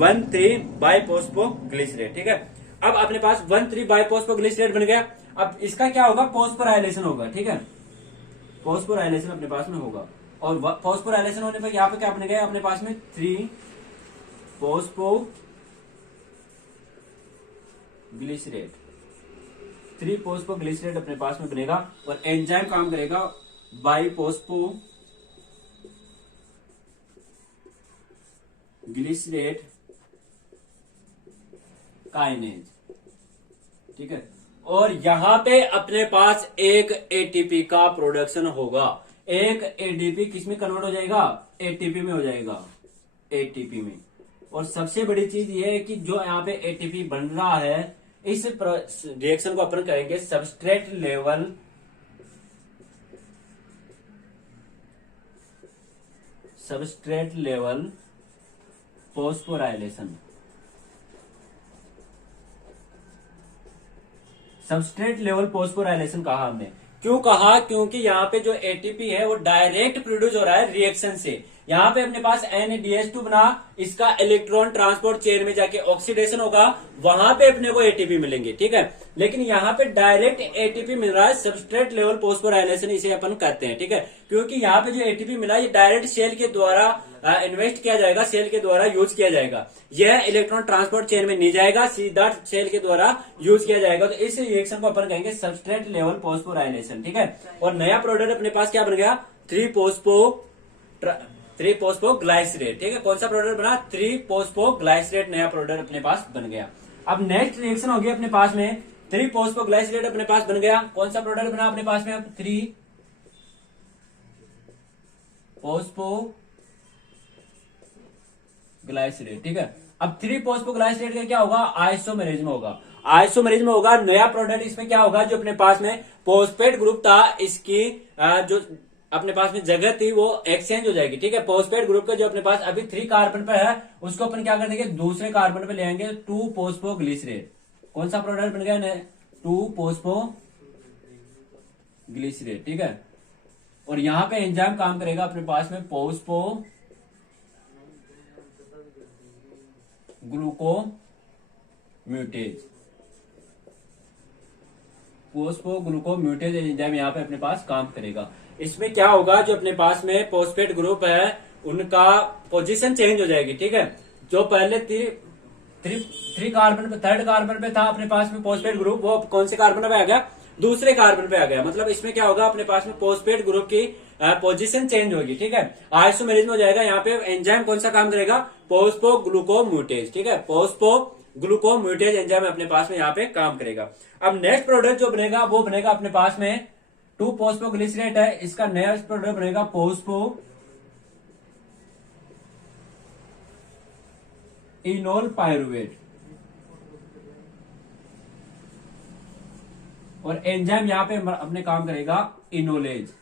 1,3-बाइफॉस्फोग्लिसरेट, ठीक है। अब अपने पास 1,3-बाइफॉस्फोग्लिसरेट बन गया। अब इसका क्या होगा, फॉस्फोराइलेशन होगा, ठीक है। फॉस्फोराइलेशन अपने पास में होगा और फॉस्फोराइलेशन होने पर यहाँ पे क्या बन गया अपने पास में, 3-फॉस्फोग्लिसरेट, 3-फॉस्फोग्लिसरेट अपने पास में बनेगा। और एंजाइम काम करेगा बाइफॉस्फोग्लिसरेट काइनेज, ठीक है। और यहां पे अपने पास एक एटीपी का प्रोडक्शन होगा। एक एटीपी किसमें कन्वर्ट हो जाएगा, एटीपी में हो जाएगा, एटीपी में। और सबसे बड़ी चीज ये है कि जो यहाँ पे एटीपी बन रहा है, इस रिएक्शन को अपन कहेंगे substrate level phosphorylation. Substrate level phosphorylation कहा हमने, क्यों कहा, क्योंकि यहाँ पे जो एटीपी है वो डायरेक्ट प्रोड्यूस हो रहा है रिएक्शन से। यहाँ पे अपने पास NADH2 बना, इसका इलेक्ट्रॉन ट्रांसपोर्ट चेन में जाके ऑक्सीडेशन होगा, वहां पे अपने को एटीपी मिलेंगे, ठीक है। लेकिन यहाँ पे डायरेक्ट एटीपी मिल रहा है, सबस्ट्रेट लेवल फॉस्फोराइलेशन इसे अपन कहते हैं, ठीक है। क्योंकि यहाँ पे जो एटीपी मिला ये डायरेक्ट सेल के द्वारा इन्वेस्ट किया जाएगा, सेल के द्वारा यूज किया जाएगा। यह इलेक्ट्रॉन ट्रांसपोर्ट चेन में नहीं जाएगा, सीधा सेल के द्वारा यूज किया जाएगा। तो इस रिएक्शन को अपन कहेंगे सबस्ट्रेट लेवल फॉस्फोराइलेशन, ठीक है। और नया प्रोडक्ट अपने पास क्या बन गया, 3-फॉस्फोग्लाइसरेट, ठीक है। कौन सा प्रोडक्ट बना, 3-फॉस्फोग्लाइसरेट नया प्रोडक्ट अपने पास बन गया। अब नेक्स्ट रिएक्शन हो गया अपने पास में, 3-फॉस्फोग्लाइसरेट अपने पास बन गया। कौन सा प्रोडक्ट बना अपने पास में अब, 3-फॉस्फोग्लाइसरेट ग्लाइसरेट, ठीक है। अब 3-फॉस्फोग्लाइसरेट का क्या होगा, आइसोमेरिज में होगा। आइसोमेरिज में होगा, नया प्रोडक्ट इसमें क्या होगा, जो अपने पास में फॉस्फेट ग्रुप था, इसकी जो अपने पास में जगह थी वो एक्सचेंज हो जाएगी, ठीक है। फॉस्फेट ग्रुप का जो अपने पास अभी 3 कार्बन पे है, उसको अपन क्या कर देंगे, दूसरे कार्बन पे ले आएंगे 2-फॉस्फोग्लिसरेट। कौन सा प्रोडक्ट बन गया, 2-फॉस्फोग्लिसरेट, ठीक है। और यहां पे एंजाइम काम करेगा अपने पास में फॉस्फो ग्लूकोम्यूटेज, फोस्फोग्लूकोम्यूटेज एंजाइम यहाँ पे अपने पास काम करेगा। इसमें क्या होगा, जो अपने पास में फॉस्फेट ग्रुप है उनका पोजीशन चेंज हो जाएगी, ठीक है। जो पहले थर्ड कार्बन पे था अपने पास में फॉस्फेट ग्रुप, वो कौन से कार्बन पे आ गया, दूसरे कार्बन पे आ गया। मतलब इसमें क्या होगा, अपने पास में फॉस्फेट ग्रुप की पोजीशन चेंज होगी, ठीक है। आइसोमेरिज में हो जाएगा। यहाँ पे एंजाइम कौन सा काम करेगा, फोस्फोग्लूकोम्यूटेज, ठीक है। फोस्फोग्लूकोम्यूटेज एंजाइम अपने पास में यहाँ पे काम करेगा। अब नेक्स्ट प्रोडक्ट जो बनेगा वो बनेगा अपने पास में 2-फॉस्फोग्लिसरेट है, इसका नेक्स्ट प्रोडक्ट बनेगा फोस्फो इनोल पायरुवेट। और एंजाइम यहां पे अपने काम करेगा इनोलेज।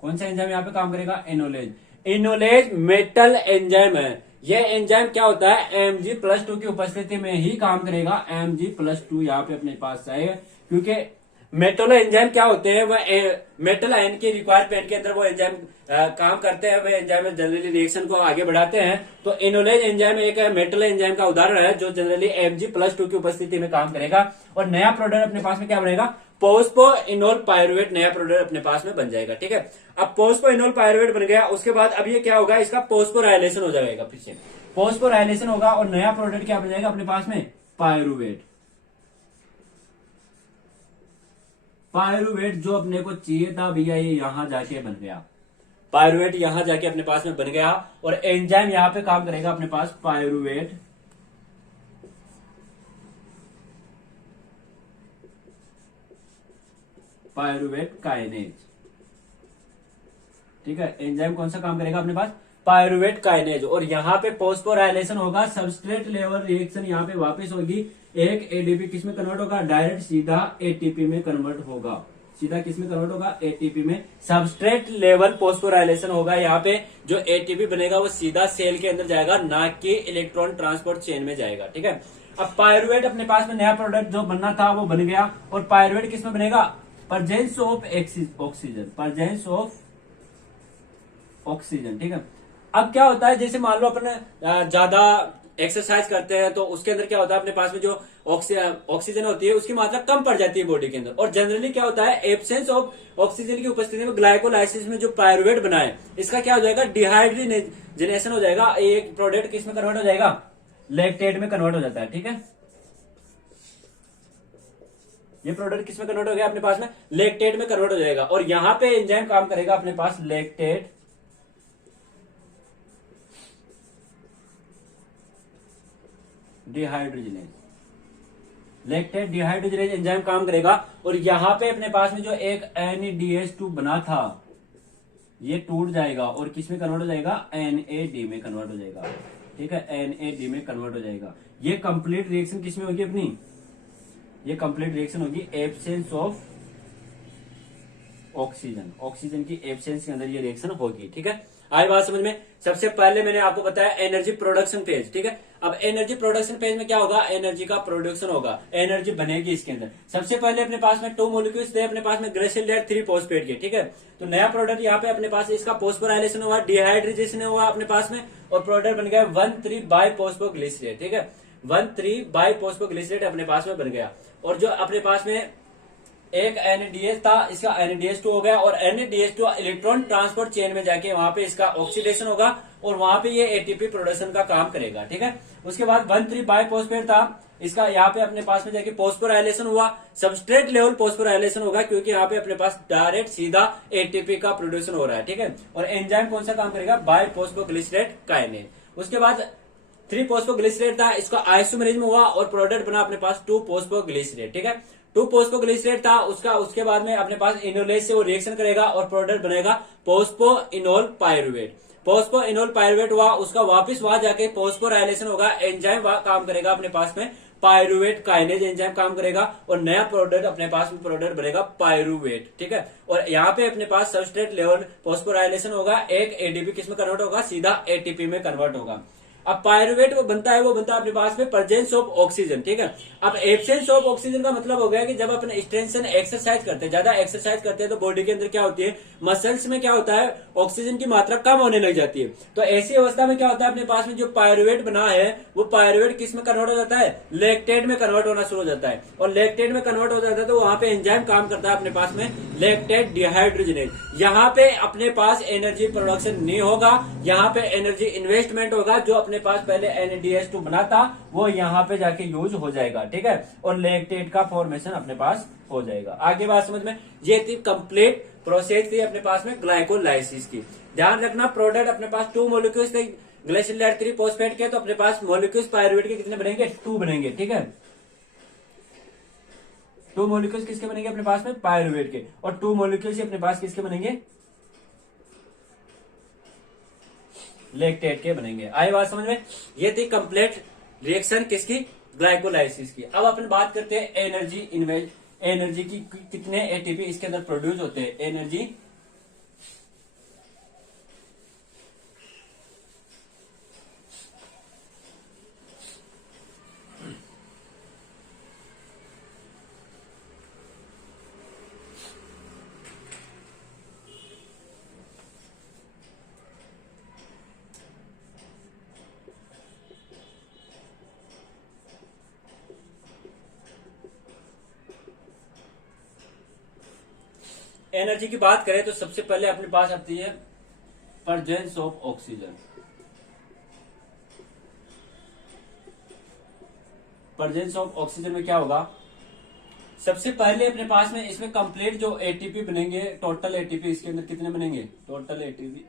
कौन सा एंजाइम यहां पे काम करेगा, इनोलेज। इनोलेज मेटल एंजाइम है। यह एंजाइम क्या होता है, Mg+2 की उपस्थिति में ही काम करेगा। Mg+2 यहाँ पे अपने पास आएगा, क्योंकि मेटल एंजाइम क्या होते हैं, वह मेटल आयन की रिक्वायरमेंट के अंदर वो एंजाइम काम करते हैं, वह एंजाइम जनरली रिएक्शन को आगे बढ़ाते हैं। तो इनोलेज एंजाइम एक मेटल एंजाइम का उदाहरण है, जो जनरली Mg+2 की उपस्थिति में काम करेगा। और नया प्रोडक्ट अपने पास में क्या बनेगा, फोस्फो इनोल पायरुवेट नया प्रोडक्ट अपने पास में बन जाएगा, ठीक है। अब फोस्फो इनोल पायरुवेट बन गया, उसके बाद अब ये क्या होगा, इसका फोस्फोराइलेशन हो जाएगा, फिर से फोस्फोराइलेशन होगा और नया प्रोडक्ट क्या बन जाएगा अपने पास में, पायरुवेट। पायरुवेट जो अपने को चाहिए था भैया, ये यहां जाके बन गया। पायरुवेट यहां जाके अपने पास में बन गया और एंजाइम यहां पे काम करेगा अपने पास, पायरुवेट काइनेज, ठीक है। एंजाइम कौन सा काम करेगा अपने पास, पायरुवेट काइनेज। और यहाँ पे फोस्फोराइलेशन होगा, सबस्ट्रेट लेवल रिएक्शन यहाँ पे वापस होगी। एक एडीपी किस में कन्वर्ट होगा, डायरेक्ट सीधा एटीपी में कन्वर्ट होगा। सीधा किस में कन्वर्ट होगा, एटीपी में। सबस्ट्रेट लेवल फोस्फोराइलेशन होगा, यहाँ पे जो एटीपी बनेगा वो सीधा सेल के अंदर जाएगा, ना कि इलेक्ट्रॉन ट्रांसपोर्ट चेन में जाएगा, ठीक है। अब पायरुवेट अपने पास में नया प्रोडक्ट जो बनना था वो बन गया। और पायरुवेट किस में बनेगा, presence of oxygen, presence of oxygen, ठीक है। अब क्या होता है, जैसे मान लो अपन ज्यादा एक्सरसाइज करते हैं तो उसके अंदर क्या होता है, अपने पास में जो ऑक्सीजन होती है उसकी मात्रा कम पड़ जाती है बॉडी के अंदर। और जनरली क्या होता है, एब्सेंस ऑफ ऑक्सीजन की उपस्थिति में ग्लाइकोलाइसिस में जो पायरुवेट बना है, इसका क्या हो जाएगा, डिहाइड्रोजनेशन हो जाएगा। एक प्रोडक्ट किस में कन्वर्ट हो जाएगा, लैक्टेट में कन्वर्ट हो जाता है, ठीक है। ये प्रोडक्ट किस में कन्वर्ट हो गया अपने पास में, लैक्टेट में कन्वर्ट हो जाएगा। और यहां पे एंजाइम काम करेगा अपने पास, lactate dehydrogenase, lactate dehydrogenase enzyme काम करेगा। और यहां पे अपने पास में जो एक NADH2 बना था, ये टूट जाएगा और किस में कन्वर्ट हो जाएगा, NAD में कन्वर्ट हो जाएगा, ठीक है। NAD में कन्वर्ट हो जाएगा। ये कंप्लीट रिएक्शन किस में होगी अपनी, ये कंप्लीट रिएक्शन होगी एब्सेंस ऑफ ऑक्सीजन, ऑक्सीजन की एब्सेंस के अंदर ये रिएक्शन होगी, ठीक है। आई बात समझ में। सबसे पहले मैंने आपको बताया एनर्जी प्रोडक्शन फेज, ठीक है। अब एनर्जी प्रोडक्शन फेज में क्या होगा, एनर्जी का प्रोडक्शन होगा, एनर्जी बनेगी इसके अंदर। सबसे पहले अपने पास में 2 मॉलिक्यूल्स थे अपने पास में, ग्लिसरॉल लेयर 3-फॉस्फेट के, ठीक है। तो नया प्रोडक्ट यहाँ पे अपने पास इसका फोस्फोराइलेशन हुआ, डिहाइड्रेशन हुआ अपने पास में, और प्रोडक्ट बन गया 1,3-बाइफॉस्फोग्लिसरेट, ठीक है। 1,3-बाइफॉस्फोग्लिसरेट अपने पास में बन गया। और जो अपने पास में एक NADH था, इसका NADH2 हो गया। और NADH2 इलेक्ट्रॉन ट्रांसपोर्ट चेन में जाके वहां पे इसका ऑक्सीडेशन होगा और वहां पे ये एटीपी प्रोडक्शन का काम करेगा, ठीक है। उसके बाद 1,3-बाइफॉस्फेट था, इसका यहाँ पे अपने पास में जाके फोस्फोराइलेशन हुआ, सबस्ट्रेट लेवल फोस्फोराइलेशन होगा, क्योंकि यहाँ पे अपने पास डायरेक्ट सीधा एटीपी का प्रोडक्शन हो रहा है, ठीक है। और एंजाइम कौन सा काम करेगा, बाइफॉस्फोग्लिसरेट काइनेज। उसके बाद 3-फॉस्फोग्लिसरेट था, इसका आइसोमेरिज्म हुआ और प्रोडक्ट बना अपने पास 2-फॉस्फोग्लिसरेट, ठीक है। 2-फॉस्फोग्लिसरेट था, उसके बाद में अपने पास इनोलेज से वो रिएक्शन करेगा और प्रोडक्ट बनेगा phospho enol pyruvate. Phosphoenol pyruvate हुआ, उसका वापस वहां जाके फॉस्फोराइलेशन होगा, एंजाइम काम करेगा अपने पास में, पायरुवेट काइनेज एंजाइम काम करेगा और नया प्रोडक्ट अपने पास में प्रोडक्ट बनेगा पायरुवेट। ठीक है, और यहाँ पे अपने पास सबस्ट्रेट लेवल फॉस्फोराइलेशन होगा, एक एडीपी किस में कन्वर्ट होगा, सीधा एटीपी में कन्वर्ट होगा। अब पायरुवेट वो बनता है अपने पास में प्रेजेंस ऑफ ऑक्सीजन। ठीक है, अब एब्सेंस ऑफ ऑक्सीजन का मतलब हो गया कि जब अपने स्ट्रेंथन एक्सरसाइज करते हैं, ज्यादा एक्सरसाइज करते हैं तो बॉडी के अंदर क्या होती है, मसल्स में क्या होता है, ऑक्सीजन की मात्रा कम होने लग जाती है। तो ऐसी अवस्था में क्या होता है, अपने पास में जो पायरुवेट बना है वो पायरुवेट किस में कन्वर्ट हो जाता है, लैक्टेट में कन्वर्ट होना शुरू हो जाता है, और लैक्टेट में कन्वर्ट हो जाता है तो वहां पे एंजाइम काम करता है अपने पास में लैक्टेट डिहाइड्रोजनेज। यहाँ पे अपने पास एनर्जी प्रोडक्शन नहीं होगा, यहाँ पे एनर्जी इन्वेस्टमेंट होगा, जो अपने पास पहले NADH2 बना था वो यहाँ पे जाके यूज हो जाएगा। ठीक है, और लैक्टेट का फॉर्मेशन अपने पास हो जाएगा। आगे बात समझ में, ये थी कंप्लीट प्रोसेस थी अपने पास में ग्लाइकोलाइसिस की। ध्यान रखना, प्रोडक्ट अपने पास 2 मॉलिक्यूल्स थे ग्लाइसिलाइड 3 फॉस्फेट के, तो अपने पास मॉलिक्यूल्स पायरुवेट के कितने बनेंगे, 2 बनेंगे। ठीक है, 2 मॉलिक्यूल्स किसके बनेंगे अपने पास में, पायरुवेट के, और 2 मॉलिक्यूल्स अपने पास किसके बनेंगे, लैक्टेट के बनेंगे। आई बात समझ में, ये थी कंप्लीट रिएक्शन किसकी, ग्लाइकोलाइसिस की। अब अपन बात करते हैं एनर्जी की, कितने एटीपी इसके अंदर प्रोड्यूस होते हैं, एनर्जी एनर्जी की बात करें तो सबसे पहले अपने पास आती है presence of oxygen. Presence of oxygen में क्या होगा, सबसे पहले अपने पास में इसमें कंप्लीट जो एटीपी बनेंगे, टोटल एटीपी इसके अंदर कितने बनेंगे, टोटल एटीपी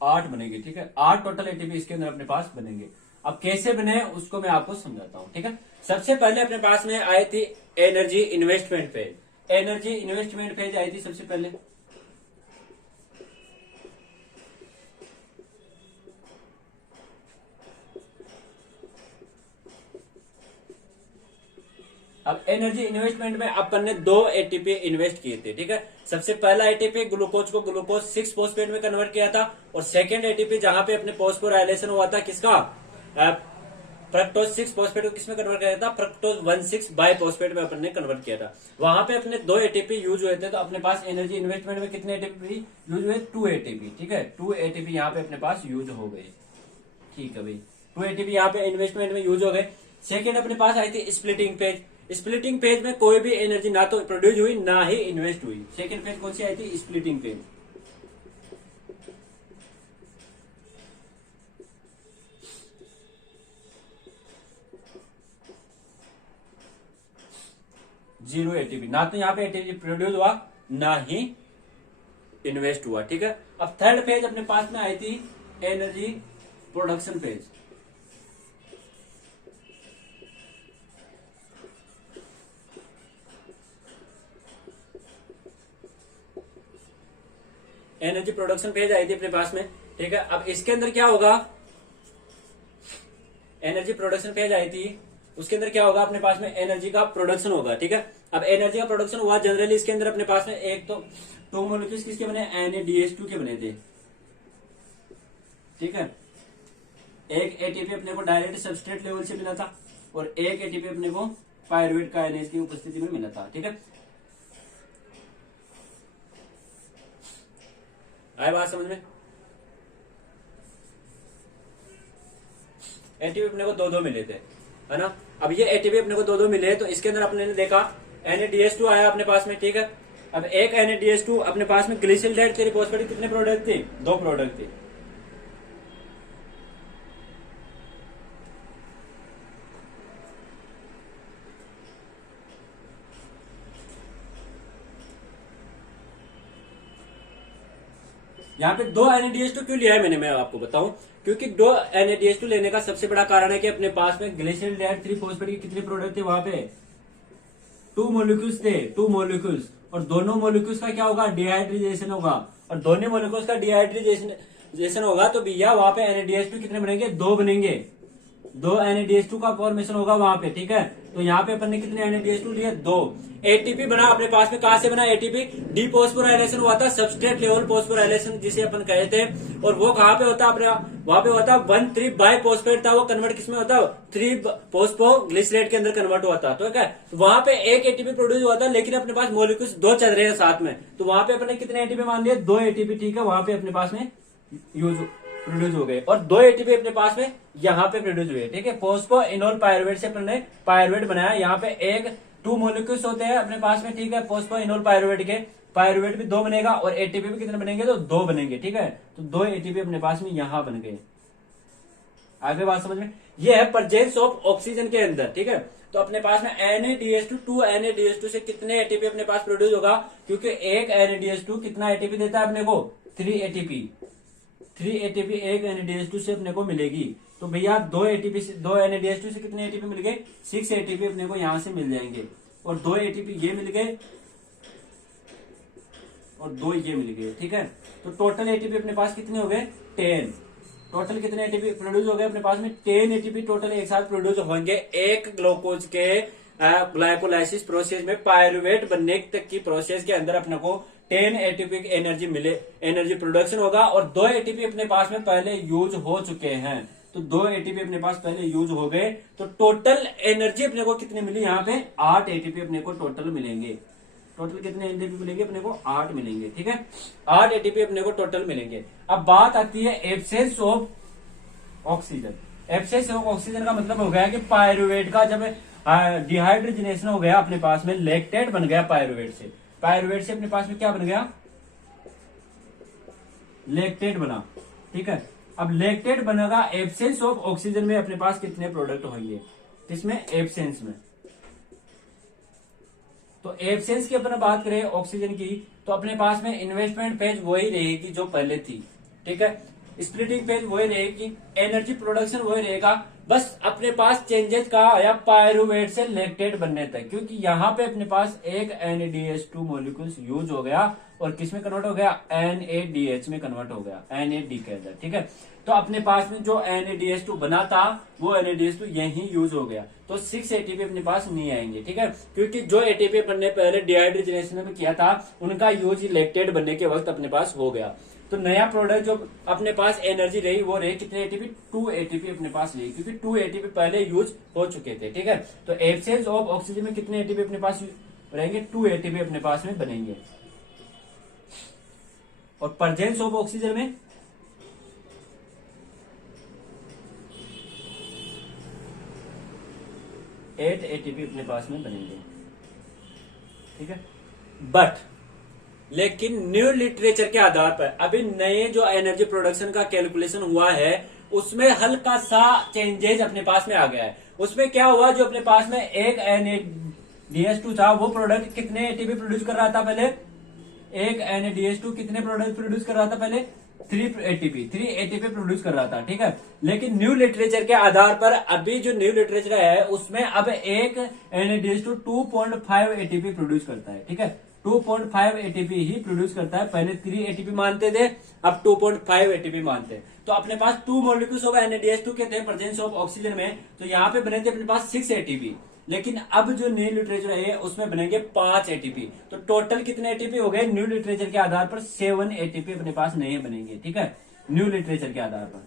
8 बनेंगे। ठीक है, 8 टोटल एटीपी इसके अंदर अपने पास बनेंगे। अब कैसे बने उसको मैं आपको समझाता हूं। ठीक है, सबसे पहले अपने पास में आई थी energy investment phase. Energy investment phase I थी सबसे पहले, अब एनर्जी इन्वेस्टमेंट में अपन ने 2 एटीपी इन्वेस्ट किए थे। ठीक है, सबसे पहला एटीपी ग्लूकोज को ग्लूकोज 6 फॉस्फेट में कन्वर्ट किया था, और सेकंड एटीपी जहां पे अपने फॉस्फोराइलेशन हुआ था किसका, फ्रक्टोज 6 फॉस्फेट को किसमें कन्वर्ट किया था, फ्रक्टोज 1,6 बाइफॉस्फेट में अपन ने कन्वर्ट किया था। वहां पे अपने 2 एटीपी यूज हुए थे, तो अपने पास एनर्जी इन्वेस्टमेंट में कितने एटीपी यूज हुए, 2 एटीपी। ठीक है, 2 एटीपी यहाँ पे अपने पास यूज हो गए। ठीक है भाई, 2 एटीपी यहाँ पे इन्वेस्टमेंट में यूज हो गए। सेकेंड अपने पास आई थी स्प्लिटिंग फेज। स्प्लिटिंग फेज में कोई भी एनर्जी ना तो प्रोड्यूस हुई ना ही इन्वेस्ट हुई। सेकेंड फेज कौन सी आई थी, स्प्लिटिंग फेज। जीरो एटीपी, ना तो यहाँ पे एटीपी प्रोड्यूस हुआ ना ही इन्वेस्ट हुआ। ठीक है, अब थर्ड फेज अपने पास में आई थी energy production phase. Energy production phase I थी अपने पास में। ठीक है, अब इसके अंदर क्या होगा, एनर्जी प्रोडक्शन फेज आई थी, उसके अंदर क्या होगा, अपने पास में एनर्जी का प्रोडक्शन होगा। ठीक है, अब एनर्जी का प्रोडक्शन हुआ, जनरली इसके अंदर अपने पास में एक तो 2 मॉलिक्यूल्स किसके बने, NADH2 के बने थे। ठीक है, एक एटीपी अपने को डायरेक्ट सबस्ट्रेट लेवल से मिला था, और एक एटीपी अपने को पायरुवेट काइनेज की उपस्थिति में मिला था। ठीक है, आए बात समझ में, एटीपी अपने को 2-2 मिले थे, है ना। अब ये एटीपी अपने को 2-2 मिले, तो इसके अंदर अपने ने देखा NADH2 आया अपने पास में। ठीक है, अब एक NADH2 अपने पास में ग्लिसरॉल्डेहाइड 3 फॉस्फेट कितने प्रोडक्ट थे, 2 प्रोडक्ट थे। यहाँ पे 2 NADH2 क्यों लिया है मैंने, मैं आपको बताऊं, क्योंकि 2 NADH2 लेने का सबसे बड़ा कारण है कि अपने पास में ग्लिसरॉल्डेहाइड 3 फॉस्फेट के कितने प्रोडक्ट थे, वहां पे 2 मॉलिक्यूल्स थे, 2 मॉलिक्यूल्स, और दोनों मोलिक्यूल्स का क्या होगा, डिहाइड्रेशन होगा, और दोनों मोलिक्यूल्स का डिहाइड्रेशन होगा तो भैया वहां पे NADH2 कितने बनेंगे, 2 बनेंगे, 2 NADH2 का फॉर्मेशन होगा वहां पे, ठीक है। तो यहाँ पे अपन ने कितने NADH2 लिए, 2। एटीपी बना अपने पास में, कहां से बना एटीपी, डीफॉस्फोराइलेशन हुआ था, सबस्ट्रेट लेवल फॉस्फोराइलेशन जिसे अपन कहे थे, और वो कहां पे होता अपने, वहां पे होता 1,3 बाइफॉस्फेट था, वो कन्वर्ट किसमें होता, 3 फॉस्फोग्लिसरेट के अंदर कन्वर्ट हुआ था, तो क्या वहां पे एक एटीपी प्रोड्यूस हुआ था, लेकिन अपने पास मॉलिक्यूल्स 2 चल रहे हैं साथ में, तो वहां पे अपने कितने एटीपी मान लिए, 2 एटीपी, ठीक है, वहां पे अपने पास में यूज प्रोड्यूस हो गए, और 2 एटीपी अपने पास में यहाँ पे प्रोड्यूस हुए, ठीक है। फॉस्फोइनोल पायरुवेट से अपने पायरुवेट बनाया, यहाँ पे 2 मोलिक्यूल्स होते हैं अपने पास में, ठीक है, फॉस्फोइनोल पायरुवेट के, पायरुवेट भी 2 बनेगा, और एटीपी भी कितने बनेंगे, तो 2 बनेंगे, ठीक है। तो 2 एटीपी अपने पास में यहां बन गए। आगे बात समझ में, ये है प्रेजेंस ऑफ ऑक्सीजन के अंदर, ठीक है। तो अपने पास में NADH2 2 NADH2 से कितने एटीपी अपने पास प्रोड्यूस होगा, क्योंकि एक NADH2 कितना एटीपी देता है अपने को, 3 एटीपी, 3 एटीपी एक NADH2 से अपने को मिलेगी। तो भैया 2 एटीपी से, 2 NADH2 से कितने एटीपी मिल गए, 6 एटीपी अपने को यहां से मिल जाएंगे, और 2 एटीपी ये मिल गए, और 2 ये मिल गए, ठीक है। तो टोटल एटीपी अपने पास कितने हो गए, 10। टोटल कितने एटीपी प्रोड्यूस हो गए अपने पास में, 10 एटीपी टोटल एक साथ प्रोड्यूस होंगे एक ग्लूकोज के ग्लाइकोलाइसिस प्रोसेस में, पायरुवेट बनने तक की प्रोसेस के अंदर अपने को 10 एटीपी की एनर्जी मिले, एनर्जी प्रोडक्शन होगा, और 2 एटीपी अपने पास में पहले यूज हो चुके हैं, तो 2 एटीपी अपने पास पहले यूज हो गए, तो टोटल एनर्जी अपने को कितनी मिली, यहाँ पे 8 एटीपी अपने को टोटल मिलेंगे। टोटल कितने एटीपी मिलेंगे अपने को, 8 मिलेंगे, ठीक है, 8 एटीपी अपने को टोटल मिलेंगे। अब बात आती है absence of oxygen. Absence of oxygen का मतलब हो गया कि पायरुवेट का जब डिहाइड्रोजनेशन हो गया अपने पास में, लैक्टेट बन गया पायरुवेट से, पायरुवेट से अपने पास में क्या बन गया, लैक्टेट बना, ठीक है। अब लैक्टेट बनेगा, एब्सेंस ऑफ ऑक्सीजन में अपने पास कितने प्रोडक्ट होंगे, इसमें एब्सेंस में, तो एब्सेंस की अपन बात करें ऑक्सीजन की, तो अपने पास में इन्वेस्टमेंट फेज वही रहेगी जो पहले थी, ठीक है, स्प्लिटिंग फेज वही रहेगी, एनर्जी प्रोडक्शन वही रहेगा, बस अपने पास चेंजेस कहा आया पायरुवेट से लैक्टेट बनने तक, क्योंकि यहाँ पे अपने पास एक NADH2 मॉलिक्यूल्स यूज हो गया, और किसमें कन्वर्ट हो गया, NADH में कन्वर्ट हो गया, NAD के अंदर, ठीक है। तो अपने पास में जो NADH2 बना था वो NADH2 यही यूज हो गया, तो 6 एटीपी अपने पास नहीं आएंगे, ठीक है, क्योंकि जो एटीपी अपन ने पहले डिहाइड्रोजनेशन में किया था उनका यूज लैक्टेट बनने के वक्त अपने पास हो गया। तो नया प्रोडक्ट जो अपने पास एनर्जी रही वो रही कितने एटीपी, 2 एटीपी अपने पास रही, क्योंकि 2 एटीपी पहले यूज हो चुके थे, ठीक है। तो एब्सेंस ऑफ ऑक्सीजन में कितने एटीपी अपने पास रहेंगे, 2 एटीपी अपने पास में बनेंगे, और प्रेजेंस ऑफ ऑक्सीजन में 8 एटीपी अपने पास में बनेंगे, ठीक है। बट लेकिन न्यू लिटरेचर के आधार पर अभी नए जो एनर्जी प्रोडक्शन का कैलकुलेशन हुआ है उसमें हल्का सा चेंजेस अपने पास में आ गया है। उसमें क्या हुआ, जो अपने पास में एक NADH2 था वो प्रोडक्ट कितने एटीपी प्रोड्यूस कर रहा था पहले, एक NADH2 कितने प्रोडक्ट प्रोड्यूस कर रहा था पहले, 3 एटीपी प्रोड्यूस कर रहा था, ठीक है। लेकिन न्यू लिटरेचर के आधार पर अभी जो न्यू लिटरेचर है उसमें अब एक NADH2 2.5 एटीपी प्रोड्यूस करता है, ठीक है, 2.5 एटीपी ही प्रोड्यूस करता है। पहले 3 एटीपी मानते थे, अब 2.5 एटीपी मानते हैं। तो अपने पास 2 मॉलिक्यूल्स ऑफ NADH2 के थे प्रेजेंस ऑफ ऑक्सीजन में, तो यहाँ पे बने थे अपने पास 6 एटीपी, लेकिन अब जो न्यू लिटरेचर है उसमें बनेंगे 5 एटीपी। तो टोटल कितने एटीपी हो गए, न्यू लिटरेचर के आधार पर 7 एटीपी अपने पास नए बनेंगे, ठीक है, न्यू लिटरेचर के आधार पर।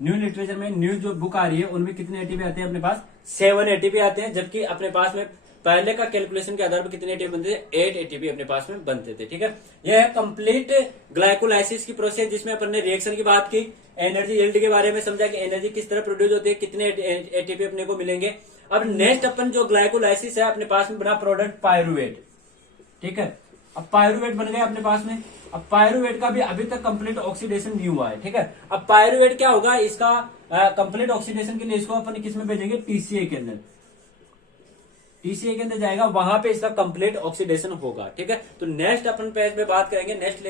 न्यू लिटरेचर में न्यू जो बुक आ रही है उनमें कितने एटीपी आते हैं अपने पास, 7 एटीपी आते हैं, जबकि अपने पास में पहले का कैलकुलेशन के आधार पर कितने एटीपी बनते थे, 8 एटीपी अपने पास में बनते थे, ठीक है। यह है कंप्लीट ग्लाइकोलाइसिस की प्रोसेस, जिसमें अपन ने रिएक्शन की बात की, एनर्जी यील्ड के बारे में समझा कि एनर्जी किस तरह प्रोड्यूस होती है, कितने एटीपी अपने को मिलेंगे। अब नेक्स्ट अपन जो ग्लाइकोलाइसिस है अपने पास में बना प्रोडक्ट पायरुवेट, ठीक है। अब पायरुवेट बन गया अपने पास में, अब पायरुवेट का भी अभी तक कंप्लीट ऑक्सीडेशन नहीं हुआ है, ठीक है। अब पायरुवेट क्या होगा, इसका कंप्लीट ऑक्सीडेशन के लिए इसको अपन किस में भेजेंगे, TCA के अंदर, TCA के अंदर जाएगा, वहां पे इसका कंप्लीट ऑक्सीडेशन होगा, ठीक है। तो नेक्स्ट अपन पेज में बात करेंगे, नेक्स्ट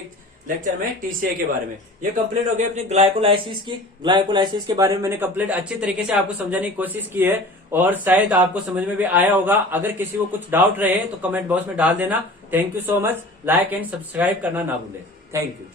लेक्चर में टीसीए के बारे में। ये कंप्लीट हो गई अपनी ग्लाइकोलाइसिस की। ग्लाइकोलाइसिस के बारे में मैंने कंप्लीट अच्छी तरीके से आपको समझाने की कोशिश की है और शायद आपको समझ में भी आया होगा। अगर किसी को कुछ डाउट रहे तो कमेंट बॉक्स में डाल देना। Thank you so much. Like and subscribe करना ना भूलें। Thank you.